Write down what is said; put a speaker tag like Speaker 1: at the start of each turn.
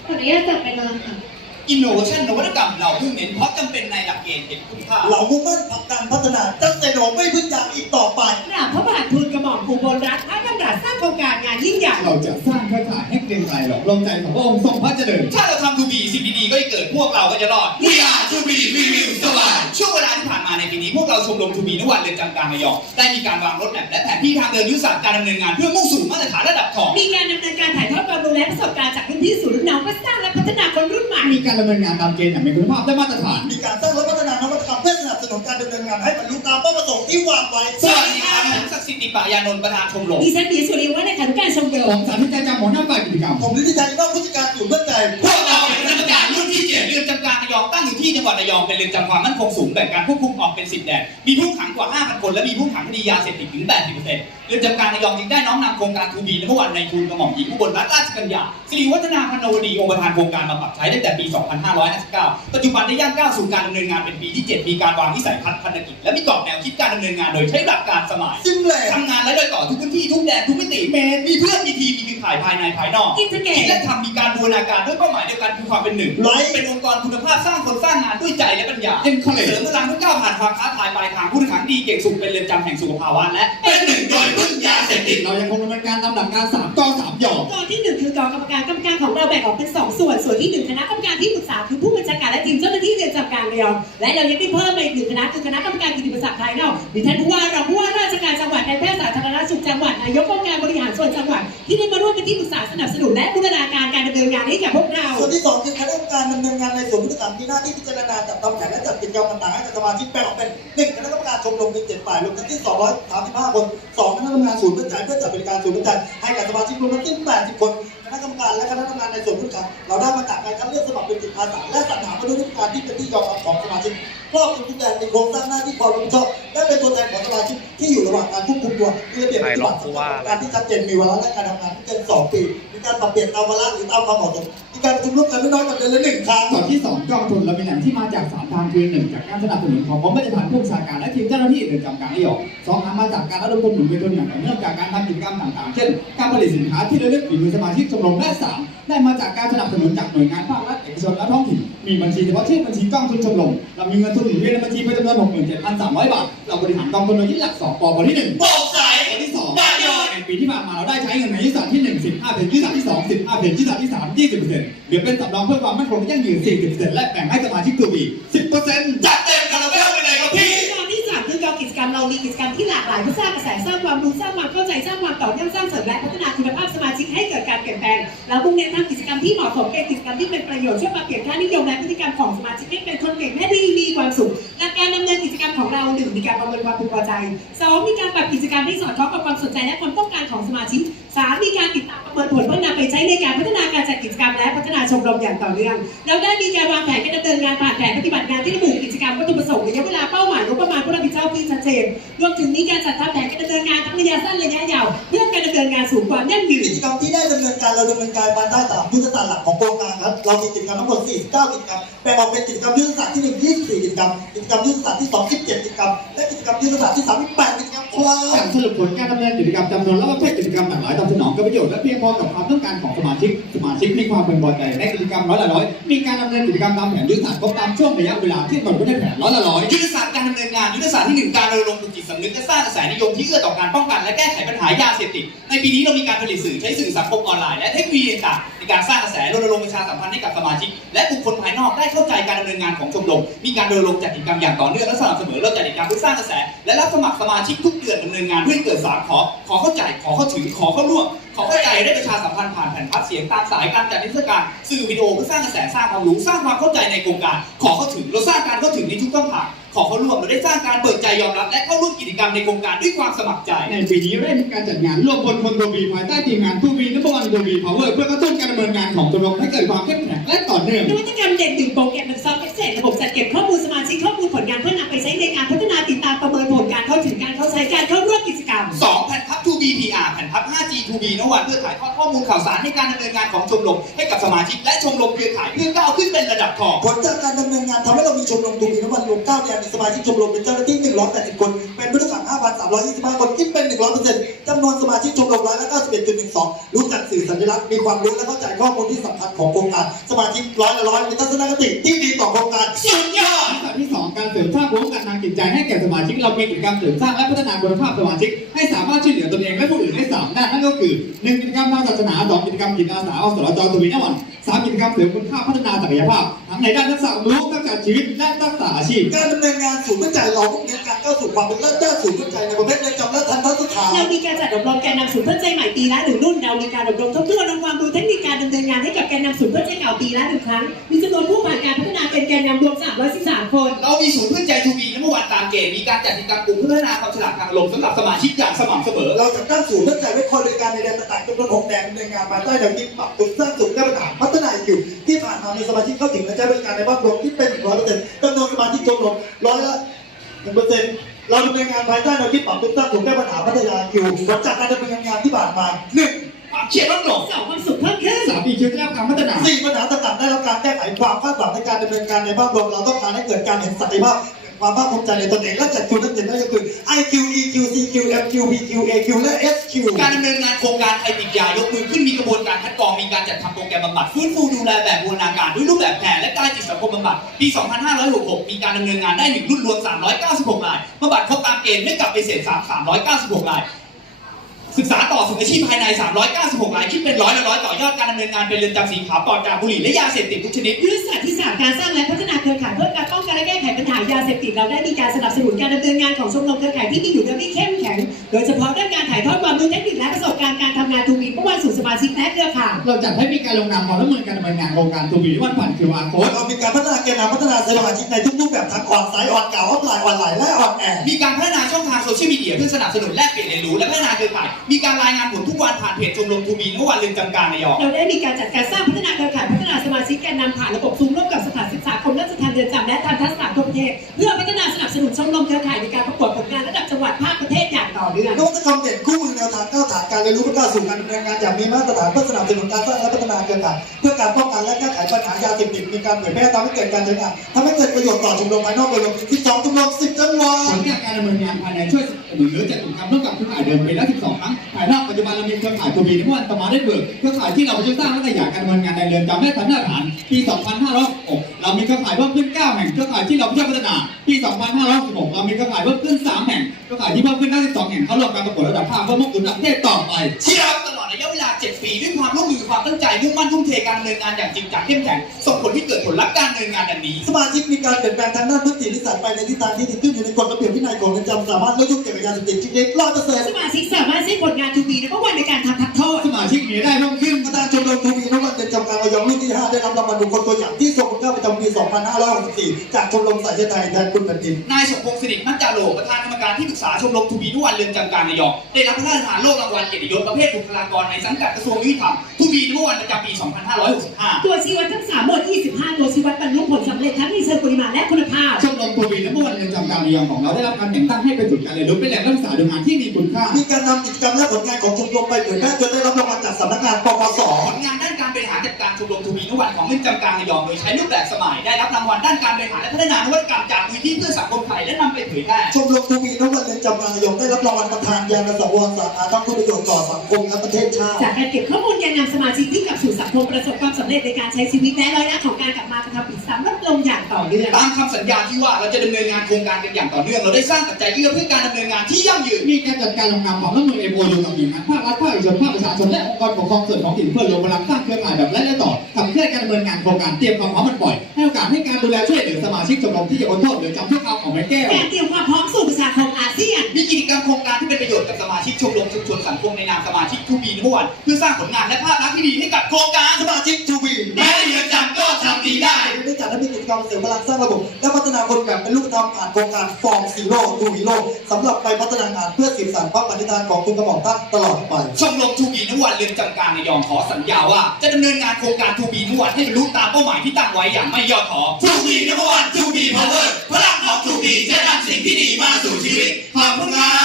Speaker 1: ขออนุญาตจับเวลาค่ะ
Speaker 2: Innovation นวัตกรรมเรามุ่งเน้นเพราะจำเป็นในหลักเกณฑ์เห็นคุณค่า
Speaker 3: เรามุ่งมั่นผลักดันพัฒนาจัสเซโนไม่พึ่งยางอีกต่อไป
Speaker 4: กราบพระบาททูลกระหม่อมอุบลรัตน์พระดำรัสสร้างโครงการงานยิ่งใหญ่
Speaker 5: เราจะสร้างเครือข่ายให้เกรียงไกรหลอกลงใจของพระองค์ทรงพระเจริญ
Speaker 2: ถ้าเราทำ To Be สิ่งดีๆก็จะเกิดพวกเราก็จะรอด We are To Be We Will Survive ช่วงเวลาที่ผ่านมาในปีนี้พวกเราชมรม To Be นวันเรือนจำกลางระยองได้มีการวางรถแมพและแผนที่ทางเดินยุทธศาสตร์การดำเนินงานเพื่อมุ่งสู่มาตรฐานระดับทอง
Speaker 4: มีการดำเนินการถ่ายทอดความรู้และประสบการณ์จากรุ่นพี่สู่รุ่นน้องเพื่อสร้างและพัฒนาคนรุ่นใหม่
Speaker 5: มีการดำเนินงานตามเกณฑ์อย่างมีคุณภาพและมาตรฐาน
Speaker 3: มีการสร้างและพัฒนานวัตกรรมเพื่อสนับสนุนการดำเนินงานให้บรรลุตามเป้าประสงค์ที่วางไว้
Speaker 2: สวัสดีครับผมศักดิ์สิทธิ์ติปายานนท์ประธานชมรม
Speaker 4: ดิฉันปีสุริวัฒน์ในฐานะการชมร
Speaker 5: ผม มสาธิตใจจำหัวหน้าฝ่ายกิจกรรม
Speaker 3: ผมฤทธิชัยนอกผู้จัดการศูนย์เพื่อใจ
Speaker 2: พวกเราเป็นคณะกรรมการรุ่นที่7เรือนจำกลางระยองตั้งอยู่ที่จังหวัดระยองเป็นเรือนจำความมั่นคงสูงแบ่งการควบคุมออกเป็น10แดนมีผู้ขังกว่า 5,000 คนและมีผู้ขังคดียาเสพติดถึง 80% เรือนจำกลางระยองจึงได้น้อมนำโครงการ To Be นวันในทุนกระหม่อมหญิงอุบลรัตน์ราชกัญญาสิริวัฒนาพนวดีองค์ประธานโครงการมาปรับใช้ตั้งแต่ปี 2559 ปัจจุบันได้ย่างก้าวสู่การดำเนินงานเป็นปีที่ 7 มีการวางวิสัยทัศน์พันธกิจและมีกรอบแนวคิดการดำเนินงานโดยใช้หลักการสมัย
Speaker 3: ซึ่งแหล่
Speaker 2: ทำงานและโดยต่อทุกพื้นที่ทุกแดนทุกมิติมีเพื่อนมีทีมมีเครือข่ายภายในภายนอก
Speaker 4: อินเทอร์เน็ต
Speaker 2: คิดและทำมีการบูรณาการด้วยเป้าหมายเดียวกันคือความเป็นหนึ่ง
Speaker 3: ไลฟ์
Speaker 2: เป็นองค์กรคุณภาพสร้างคนสร้างงานด้วยใจและปัญญา
Speaker 5: Encourage
Speaker 2: เสริมพลังทุกก้าวผ่านความท้าทายปลายทางผู้ต้องขังดีเก่งสุขเป็นเรือนจำแห่งสุขภาวะและเป็นหนึ่งโดยพึ่งยาเสพติด
Speaker 5: เรายังคงดำเนินการตามหลักการ3ก3หยอก
Speaker 4: กองที่1คือกองกรรมการของเราแบ่งออกเป็น2ส่วนที่1คณะกรรมการที่ปรึกษาคือผู้บัญชาการและทีมเจ้าหน้าที่เรือนจำกลางระยองและเรายังได้เพิ่มมาอีก1คณะคือคณะกรรมการกิตติมศักดิ์ภายนอกมีท่านผู้ว่ารองผู้ว่าราชการจังหวัดนายแพทย์สาธารณสุขจังหวัดนายกองค์การบริหารส่วนจังหวัดที่ได้มาร่วมเป็นที่ปรึกษาสนับสนุนและบูรณาการการดำเนินงานให้กับพวกเรา
Speaker 3: ส่วนที่2คือคณะกรรมการดำเนินงานในส่วนพฤติกรรมที่หน้าที่พิจารณาจัดทำแผนและจัดกิจกรรมต่างๆให้กับสมาชิกแบ่งออกเป็น1คณะกรรมการชมรมมี7ฝ่ายรวมทั้งสิ้น235คน2คณะกรรมการศูนย์เพื่อจ่ายเพื่อจัดบริการศูนย์เพื่อจ่ายให้กับสมาชิกรวมทั้งสิ้น80คนคณะกรรมการและคณะทำงานในส่วนพฤติกรรมเราได้มาจากการคัดเลือกสมัครเป็นจิตอาสาและสรรหาผู้ดำเนินการที่เป็นที่ยอมรับของสมาชิกครอบคลุมทุกแดนในโครงสร้างหน้าที่ความรับผิดชอบและเป็นตัวแทนของสมาชิกที่อยู่ระหว่างการควบคุมตัวมีระเบียบปฏิบัติการที่ชัดเจนมีวาระและการทำงานที่เกิน2 ปีมีการปรับเปลี่ยนตามวาระหรือตามความเหมาะสมมีการประชุมร่วมกันไม่น้อยกว่าเดือนละ1 ครั้ง
Speaker 5: ส่วนที่2กองทุนเรามีแหล่งที่มาจาก3ทางคือ1จากการสนับสนุนของกรมราชทัณฑ์ผู้บัญชาการและทีมเจ้าหน้าที่เรือนจำกลางระยอง2มาจากการระดมทุนหนุนเป็นทุนอย่างต่อเนื่องจากการทำกิจกรรมต่างๆเช่นการผลิตสินค้าที่ระลึกฝีมือสมาชิกชมรมและ3ได้มาจากการสนับสนุนจากหน่วยงานภาครัฐเอกชนและท้องถิ่นมีบัญชีเฉพาะชื่อบัญชีกองทุนชมรมเรามีเงินทุนหมุนเวียนในบัญชีเป็นจำนวน 67,300 บาทเราบริหารกองทุนโดยยึดหลัก2ปปที่1
Speaker 2: โปร่งใส
Speaker 5: ข้อที่2
Speaker 2: ประโยชน์
Speaker 5: ในปีที่ผ่านมาเราได้ใช้เงินในยุทธศาสตร์ที่1 15%ยุทธศาสตร์ที่2 15%ยุทธศาสตร์ที่3 20%เหลือเป็นสำรองเพื่อความมั่นคงและยั่งยืน 40% และแบ่งให้สมาชิกตัวบี 10%
Speaker 2: จัดเต็มคาราเบลไปเลยครับพี่
Speaker 4: กองที่3คือกองกิจกรรมเรามีกิจกรรมที่หลากหลายเพื่อสร้างกระแสสร้างความรู้สร้างความเข้าใจสร้างความต่อเนื่องสร้างเสริมและพัฒนาคุณภาพสมาชิกให้เกิดการเปลี่ยนแปลงเรามุ่งเน้นทำกิจกรรมที่เหมาะสมเป็นกิจกรรมที่เป็นประโยชน์ช่วยปรับเปลี่ยนค่านิยมและพฤติกรรมของสมาชิกให้เป็นคนเก่งและมีความสุขหลักการดำเนินกิจกรรมของเรา1มีการประเมินความพึงพอใจ2มีการปรับกิจกรรมให้สอดคล้องกับความสนใจและความต้องการของสมาชิก3มีการติดตามประเมินผลเพื่อนำไปใช้ในการพัฒนาการจัดกิจกรรมและพัฒนาชมรมอย่างต่อเนื่องเราได้มีการวางแผนการดำเนินงานผ่านแผนปฏิบัติงานที่ระบุกิจกรรมวัตถุประสงค์ระยะเวลาเป้าหมายงบประมาณผู้รับผิดชอบที่ชัดเจนรวมถึงมีการจัดทำแผนการดำเนินงานทั้งระยะสั้นระยะยาวเพื่อการดำเนินงานสู่ความยั่งยืน
Speaker 3: กิจกรรมที่ได้ดำเนินการเราดำเนินการมาได้ตามยุทธศาสตร์หลักของโครงการครับเรามีกิจกรรมทั้งหมด49กิจกรรมแบ่งออกเป็นกิจกรรมยุทธศาสตร์ที่1 24กิจกรรมกิจกรรมยุทธศาสตร์ที่2 17กิจกรรมและกิจกรรมยุทธศาสตร์ที่3 8กิจกรรมครับ
Speaker 5: การสรุปผลการดำเนินกิจกรรมจำนวนและประเภทกิจกรรมหลากหลายตามสนองกับประโยชน์และเพียงพอกับความต้องการของสมาชิกมีความพึงพอใจและกิจกรรมร้อยมีการดำเนินกิจกรรมตามแผนยุทธศาสตร์ครบตามช่วงระยะเวลาที่กำหนดไว้ในแผนร้อย
Speaker 2: ยุทธศาสตร์การดำเนินงานยุทธศาสตร์ที่ 1การรณรงค์ปลุกจิตสำนึกและสร้างกระแสนิยมที่เอื้อต่อการป้องกันและแก้ไขปัญหายาเสพติดในปีนี้เรามีการผลิตสื่อใช้สื่อสังคมออนไลน์และเทคโนโลยีต่างๆในการสร้างกระแสรณรงค์ประชาสัมพันธ์ให้กับสมาชิกและบุคคลภายนอกได้เข้าใจการดำเนินงานของชมรมมีการรณรงค์จัดกิจกรรมอย่างต่อเนื่องและสม่ำเสมอเราจัดกิจกรรมเพื่อสร้างกระแสและรับสมัครสมาชิกทุกเดือนดำเนินงานเพื่อให้เกิด3ขอเข้าใจขอเข้าถึงขอเข้าร่วมขอเข้าใจได้ประชาสัมพันธ์ผ่านแผ่นพับเสียงตามสายการจัดนิทรรศการสื่อวิดีโอเพื่อสร้างกระแสสร้างความรู้สร้างความเข้าใจในโครงการขอเข้าถึงเราสร้างการเข้าถึงในทุกช่องทางขอเข้าร่วมเราได้สร้างการเปิดใจยอมรับและเข้าร่วมกิจกรรมในโครงการด้วยความสมัครใจ
Speaker 5: ในปีนี้ได้มีการจัดงานรวมพลคนตัวบีภายใต้ทีมงานตัวบีนับวันตัวบีพาวเวอร์เพื่อกระตุ้นการดำเนินงานของชมรมให้เกิดความเข้มแข็งและต่อเนื่อง
Speaker 4: นวัตกรรมเด่น1โปรแกรมซอฟต์แวร์ระบบจัดเก็บข้อมูลสมาชิกข้อมูลผลงานเพื่อนำไปใช้ในการพัฒนาติดตามประเมินผลการเข้าถึงการเข้าใช้การเข้าร่วมกิจกรรม
Speaker 2: 2แผ่นพับ 2B PR แผ่นพับ 5G 2B นวันเพื่อถ่ายทอดข้อมูลข่าวสารในการดำเนินงานของชมรมให้กับสมาชิกและชมรมเครือข่ายเพื่อก้าวขึ้นเป็นระดับทอง
Speaker 3: ผลจากการดำเนินงานทำให้เรามีชมรมทูบีนวันรวม9แดนมีสมาชิกชมรมเป็นเจ้าหน้าที่180คนเป็นผู้ต้องขัง 5,325 คนคิดเป็น 100%จำนวนสมาชิกชมรม91.12 รู้จักสื่อสัญลักษณ์มีความรู้และเข้าใจข้อมูลที่สำคัญของโครงการสมาชิก100มีทัศนคติที่ดีต่อโครงการ
Speaker 2: สุดยอด
Speaker 5: ลักษณะที่ 2 การเสริมสร้างภูมิคุ้มกันทางจิตใจให้แก่สมาชิกเรามีกิจกรรมเสริมสร้างและพัฒนาคุณภาพสมาชิกให้สามารถช่วยเหลือตนเองและผู้อื่นได้3ด้านนั่นก็คือ 1 กิจกรรมทางศาสนา 2 กิจกรรมจิตอาสาอสรจทวีนวัน 3 กิจกรรมเสริมคุณค่าพัฒนาศักยภาพทั้งในด้านทักษะความรู้ทักษะชีวิตและทักษะอาชีพ
Speaker 3: การดำเนินงานศูนย์วิจัยเรามุ่งเน้นการเข้าสู่ความเป็นเลิศด้านศูนย์วิจัยในประเภทเรือนจำและทันทสถาน
Speaker 4: เรามีการจัดอบรมแกนนำศูนย์เพื่อใจใหม่ปีละ1 รุ่นเรามีการอบรมทบทวนองค์ความรู้เทคนิคการดำเนินงานให้กับแกนนำศูนย์เพื่อใจเก่าปีละ1 ครั้งมีจำนวนผู้ผ่านการพัฒนาเป็นแกนนำรวม313 คน
Speaker 2: เรามีศูนย์เพื่อนใจทูบีและเมื่อวานตามเกณฑ์มีการจัดกิจกรรมกลุ่มพัฒนาความฉลาดทางอารมณ์สำหรับสมาชิกอย่างสม่ำเสมอ
Speaker 3: เราจัดตั้งศูนย์วิจัยไว้คอยบริการในแดนต่างๆจำนวน6 แดนดำเนินงานภายใต้แนวคิดปรับปรุงสร้างศูนย์แก้ปัญหาพัฒนาอยู่ที่ผ่านมามีสมาชิกเข้าถึงและใช้บริการในภาพรวมที่เป็น 100%จำนวนสมาชิกชมรม100% เราดำเนินงานภายใต้แนวคิดปรับปรุงสร้างศูนย์แก้ปัญหาพัฒนาอยู่ผลจากการดำเนินงานที่ผ่านมา
Speaker 2: 1. ความเครียดลดลง
Speaker 4: 2 ความสุขเพิ่มขึ้น
Speaker 5: 3 อีกได้รับการพัฒนา
Speaker 3: 4 ปัญหาต่างๆได้รับการแก้ไขความคาดหวังในการดำเนินการในภาพรวมเราต้องการให้เกิดการเห็นศักยภาพความภาคภูมิใจในตนเองและจัดจุดนักเรียนนั่นก็คือ IQ EQ CQ MQ PQ AQ และ SQ
Speaker 2: การดำเนินงานโครงการใครติดยายกมือขึ้นมีกระบวนการคัดกรองมีการจัดทำโปรแกรมบำบัดฟื้นฟูดูแลแบบบูรณาการด้วยรูปแบบแผนและการจิตสังคมบำบัดปี 2566 มีการดำเนินงานได้1 รุ่นรวม 396 รายบำบัดครบตามเกณฑ์ไม่กลับไปเสร็จ396 รายศึกษาต่อฝึกอาชีพภายใน 396 รายคิดเป็น100 ต่อยอดการดำเนินงานเป็นเรือนจำสีขาวปลอดจากบุหรี่และยาเสพติดทุกชนิด
Speaker 4: ยุทธศาสตร์ที่ 3 การสร้างและพัฒนาเครือข่ายเพื่อการป้องกันและแก้ไขปัญหายาเสพติดเราได้มีการสนับสนุนการดำเนินงานของชมรมเครือข่ายที่มีอยู่และมีเข้มแข็งโดยเฉพาะด้านการถ่ายทอดความรู้เทคนิคและประสบการณ์การทำงานทูบีเมื่อวันสู่สมาชิกและเครือข่าย
Speaker 5: เราจัดให้มีการลงนามความร่วมมือการดำเนินงานโครงการทูบีวันผ่าน QR Code
Speaker 3: เรามีการพัฒนาแกนนำพัฒนาสมาชิกในทุกรูปแบบทั้งออนไซต์ออนเก่าออฟไลน์และออนแอร์
Speaker 2: มีการพัฒนาช่องทางโซเชียลมีเดียเพื่อสนับสนุนแลกเปลี่ยนเรียนรู้และพัฒนาเครือข่ายมีการรายงานผลทุกวันผ่านเพจชมรมทูบีเมื่อวันเรือนจำกลางระยอง
Speaker 4: เราได้มีการจัดการสร้างพัฒนาเครือข่ายพัฒนาสมาชิกแกนนำผ่านระบบซูมร่วมกับสถานศึกษาคมราชทัณฑ์เรือนจำและทันทัศน์ทั่วประเทศเพื่อพัฒนาสนับสนุนชมรมเครือข่ายในการประกวดผลงานระดับจังหวัดภาคประเทศอย่างต่อเนื่อง
Speaker 3: นวัตกรรมเด่นคู่มือแนวทางก้าวฐานการเรียนรู้เพื่อก้าวสู่การดำเนินงานอย่างมีมาตรฐานเพื่อสนับสนุนการสร้างและพัฒนาเครือข่ายเพื่อการป้องกันและแก้ไขปัญหายาเสพติดมีการเผยแพร่ทำให้เกิดการใช้งานทำให้เกิดประโยชน์ต่อชมรมภายนอกโดยรวม12ชมรม10 จังหวัด
Speaker 5: ผลจากการดำเนินงานภายในช่วยสนับสนุนหรือจัดกิจกรรมร่วมกับเครือข่ายเดิมไปแล้ว12 ครั้งภายนอกปัจจุบันเรามีเครือข่ายทูบีเมื่อวันประมาณได้เบิกเครือข่ายที่เราไปช่วยสร้างและขยายการดำเนินงานในเรือนจำและทันทสถานปี 2506 เรามีเครือข่ายเพิ่มขึ้น 9 แห่งเครือข่ายที่เราไปช่วยพัฒนาปี 2516 เรามีเครือข่ายเพิ่มขึ้น 3 แห่งเครือข่ายที่เพิ่มขึ้นได้12 แห่งเข้าร่วมการประกวดระดับภาคเพื่อมอบคุณประเทศต่อไป
Speaker 2: ที่รับตลอดระยะเวลา 7 ปีด้วยความร่วมมือความตั้งใจมุ่งมั่นทุ่มเทการดำเนินงานอย่างจริงจังเข้มแข็งส่งผลที่เกิดผลลัพธ์การดำเนินงานดังนี้
Speaker 3: สมาชิกมีการเปลี่ยนแปลงทางด้านพฤตินิสัยไปในทิศทางที่ดีขึ้นอยู่ในกฎระเบียบวินัยของเรือนจำสามารถลดยุ่งเกี่ยวกับยาเสพติดจริงๆ100%
Speaker 4: สมาชิกสามารถใช้ผลงานทูบีในเมื่อวันในการทำทักโทษ
Speaker 5: สมาชิกมีรายได้เพิ่มขึ้น
Speaker 3: ประธานชมรมทูบีนวัตเรือนจำกลางระยองรุ่นที่ 5 ได้รับรางวัลบุคคลตัวอย่างที่ทรงคุณค่าประจำปี 2564 จากชมรมสายเลือดไทยแทนคุณแผ่นดิน
Speaker 2: นายสมพงษ์สิริมัจจาโลประธานกรรมการที่ปรึกษาชมรมทูบีนุวันเรือนจำกลางระยองได้รับพระราชทานโล่รางวัลเกียรติยศประเภทบุคลากรในสังกัดกระทรวงยุติธรรมทูบีนุวันประจำปี 2565
Speaker 4: ตัวชี้วัดทั้ง3หมวด25 ตัวชี้วัดบรรลุผลสำเร็จทั้งในเชิงปริมาณและคุณภาพ
Speaker 5: ชมรมทูบีเมื่อวันเรือนจำกลางระยองของเราได้รับการแต่งตั้งให้เป็นศูนย์การเรียนรู้เป็นแหล่งรักษาดูงานที่มีคุณค่า
Speaker 3: มีการนำกิจกรรมและผลงานของชมรมไปเผยแพร่จนได้รับรางวัลจากสำนักงานปปส
Speaker 2: ผลงานด้านการบริหารจัดการชมรมทูบีนุวันของเรือนจำกลางระยองโดยใช้รูปแบบสมัยได้รับรางวัลด้านการบริหารและพัฒนานวัตกรรมจากมูลที่เพื่อสังคมไทยและนำไปเผยแพร่
Speaker 3: ชมรมทูบีนวัตเรือนจำกลางระยองได้รับรางวัลประธานยานสังวรสาขาทำคุณประโยชน์ต่อสังคมและประเทศชาติ
Speaker 4: จากการเก็บข้อมูลแกนนำสมาชิกที่กลับสู่สังคมประสบความสำเร็จในการใช้ชีวิตและร้อยละของการกลับมากระทำผิดซ้ำลดลงอย่างต่อเนื่อง
Speaker 2: ตามคำสัญญาที่ว่าเราจะดำเนินงานโครงการกันอย่างต่อเนื่องเราได้สร้างปัจจัยเอื้อเพื่อการดำเนินงานที่ยั่งยืน
Speaker 5: มีการจัดการลงนามความร่วมมือ MOU กับหน่วยงานภาครัฐภาคเอกชนภาคประชาชนและองค์กรปกครองส่วนท้องถิ่นเพื่อรวมพลังสร้างเครือข่ายแบบไร้และต่อขับเคลื่อนการดำเนินงานโครงการเตรียมความพร้อมมันปล่อยให้โอกาสให้การดูแลช่วยเหลือสมาชิกชมรมที่จะพ้นโทษหรือจำชั่วคราวของแม่แก้ว
Speaker 4: การเตรียมความพร้อมสู่ประชาคมอาเซียน
Speaker 2: มีกิจกรรมโครงการที่เป็นประโยชน์กับสมาชิกชมรมชุมชนสังคมในนามสมาชิกทูบีนุวันเพื่อสร้างผลงานและภาพลักษณ์ที่ดีให้กับโครงการ
Speaker 3: สมาชิกทูบี
Speaker 2: แม้ในเรือนจำก็ทำดีได้
Speaker 3: ได้จัดให้มีกิจกรรมเสริมพลังสร้างระบบและพัฒนาคนแบบเป็นรูปธรรมผ่านโครงการฟอร์มซีโร่ทูฮีโร่สำหรับไปพัฒนางานเพื่อสืบสานพระปฏิญาณของคุณกระหม่อมท่านตลอดไป
Speaker 2: ชมรมทูบีนุวันเรือนจำกลางระยองขอสัญญาว่าจะดำเนินงานโครงการทูบีนุวันให้บรรลุตามเป้าหมายที่ตั้งไว้อย่างไม่ย่อท้อทูบีนุวันทูบีพาวเวอร์พลังของทูบีจะนำสิ่งที่ดีมาสู่ชีวิตขอบคุณครับ